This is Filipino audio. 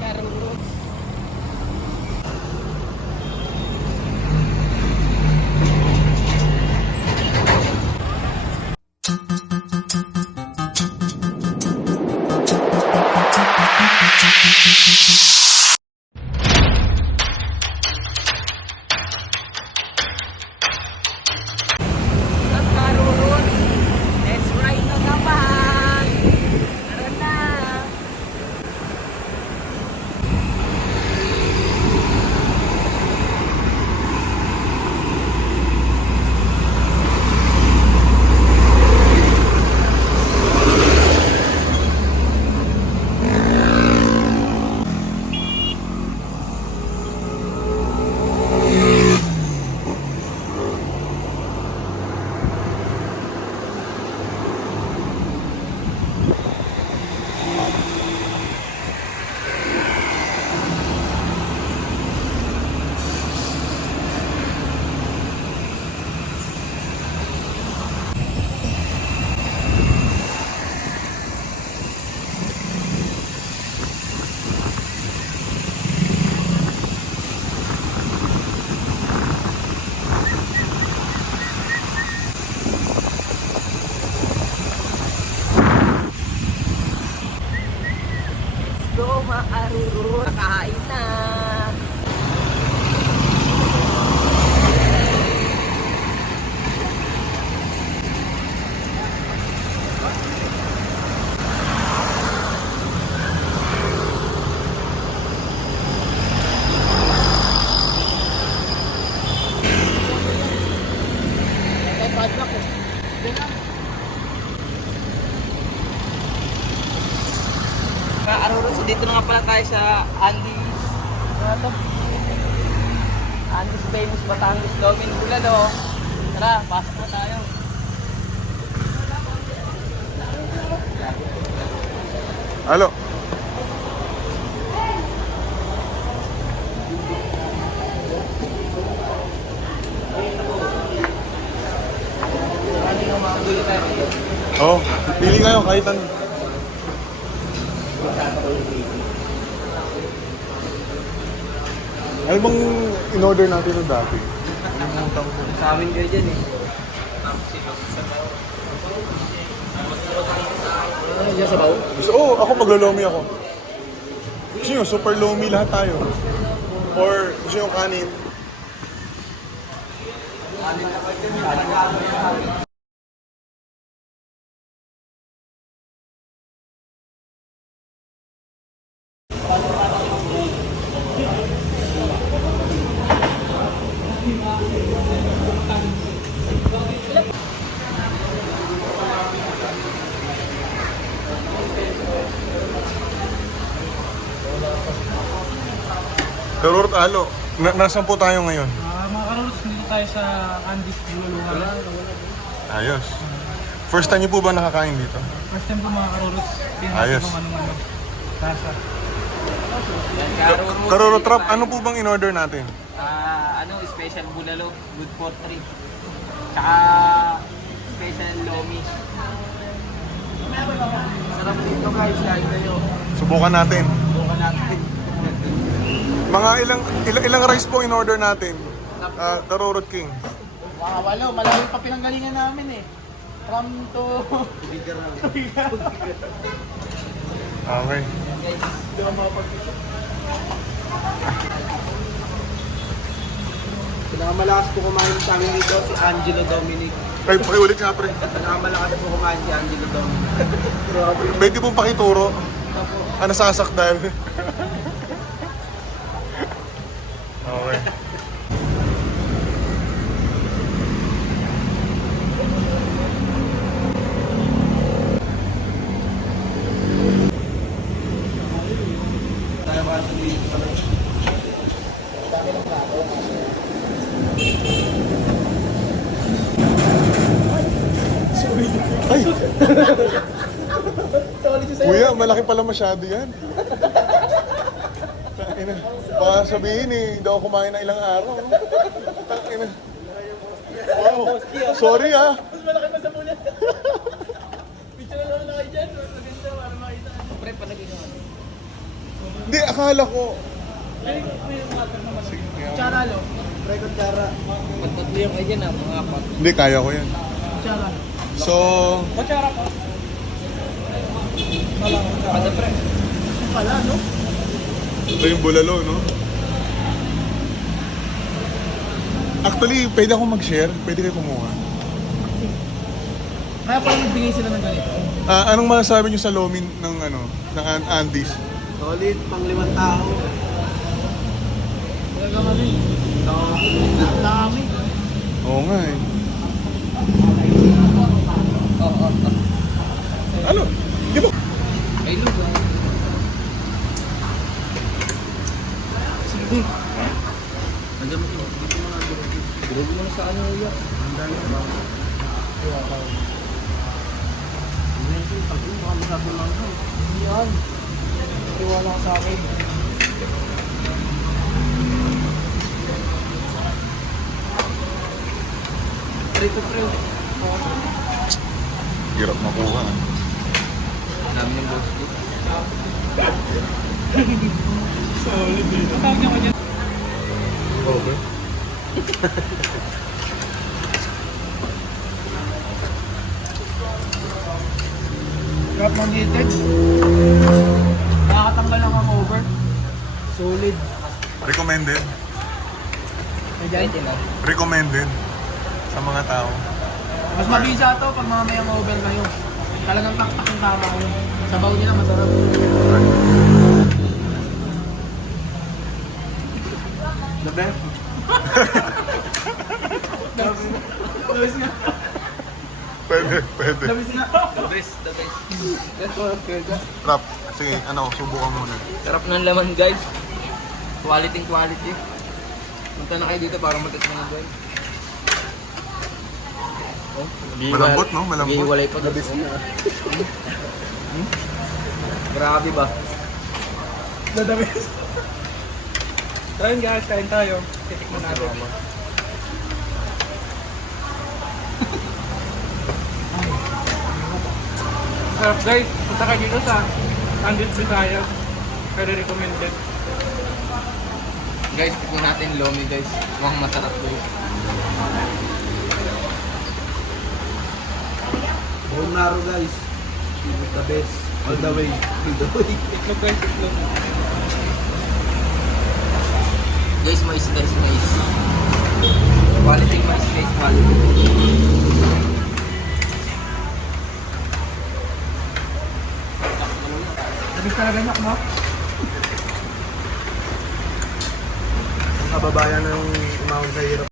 Karurot. Maarurot. Nakahain na. Arurot, so dito na nga pala tayo sa Andy's. Ano to? Andy's Famous Batangas Domin Bulalo. Tara, pasok na tayo. Halo. Oh, pili kayo kahit ano. Ano bang in-order natin no dati? Sa amin kayo dyan eh. Ano dyan sa bawo? Oo, ako maglo-lomi ako. Gusto nyo, super lomi lahat tayo. Or gusto nyo kanin? Karurot Alo, nasan po tayo ngayon? Mga Karolos, dito tayo sa Andy's Bulalo. Ayos. First time niyo po ba nakakain dito? First time po mga Karolos, Ayos. kung anong lasa. Karurot Rap, ano po bang in-order natin? Special bulalo, good for 3. Tsaka special lomi. Sarap dito guys, kain kayo. Subukan natin. Subukan natin. Mga ilang rice po in-order natin? Karurot King. Mga walo, malalim pa pinanggalingan namin eh. From to... Okay. Hindi ako makapag-isip. Pinakamalakas po kumain sa amin dito si Angelo Dominic. Ay, ulit nga pre. Pinakamalakas po kumain si Angelo Dominic. Pwede pong pakituro. Ano sasak dahil? Okay. Ay! Kuya, malaki pala masyado yan. Tangina. Baka sabihin eh, hindi ako kumain na ilang araw. Tangina. Wow. Sorry ah. Mas malaki pa sa muna. Picture na lang kayo dyan. Maganda para makita. Pre, palagi nyo. Hindi, akala ko. Kutsara, lo. Try kutsara. Pag tatlo yung kay dyan mga apat. Hindi, kaya ko yan. Kutsara. So, Kutsara po. Kada pre. Pala, no? ito yung bulalo, no? Actually, pwede ako mag-share. Pwede kayo kumuha. Kaya pala nagbigay sila ng ganito. Anong masasabi niyo sa lomin ng ano, ng Andes? Solid, pang 5 tao. Talaga kami. Dami. Oo nga eh. Oo. Ano? Di ba? Ay, look. Sige. Nandiyan mo ito. Dito mo na. Durog mo na sa ano uyak. Ang dami ba? Hindi yan. Tiwala ka sa akin. Prito pre. Hirap makuha. Dami ng boss ko. Okay. Crap ng dated. Nakakatanggal ng hangover. Solid. Recommended. Ayan. Pwede na. Recommended sa mga tao. Mas mabisa to pag mga may hangover kayo. Talagang taktak yung tama yun. Sabaw nila masarap. The best. Labis nga. Pwede, pwede. Labis nga. The best, the best. That's what I'm good. Rap, sige, ano, subukan muna. Sarap ng laman guys. Quality quality. Punta na kayo dito para matas mo na guys. Oh, Malambot, no? Malambot. Giwalay pa guys. Grabe ba? The best. So yun guys, kain tayo. Titikman natin. Sarap guys, punta kayo dito sa Andes Visayas. Very recommended. Guys, tikman natin lomi guys. Mukhang masarap guys. Buong naro guys. The best. All the way. All the way. Itlog guys, itlog. Guys, mais guys, mais. Quality mais guys, quality. Labis talaga niya, no? Kababayan ng umawag sa hirap.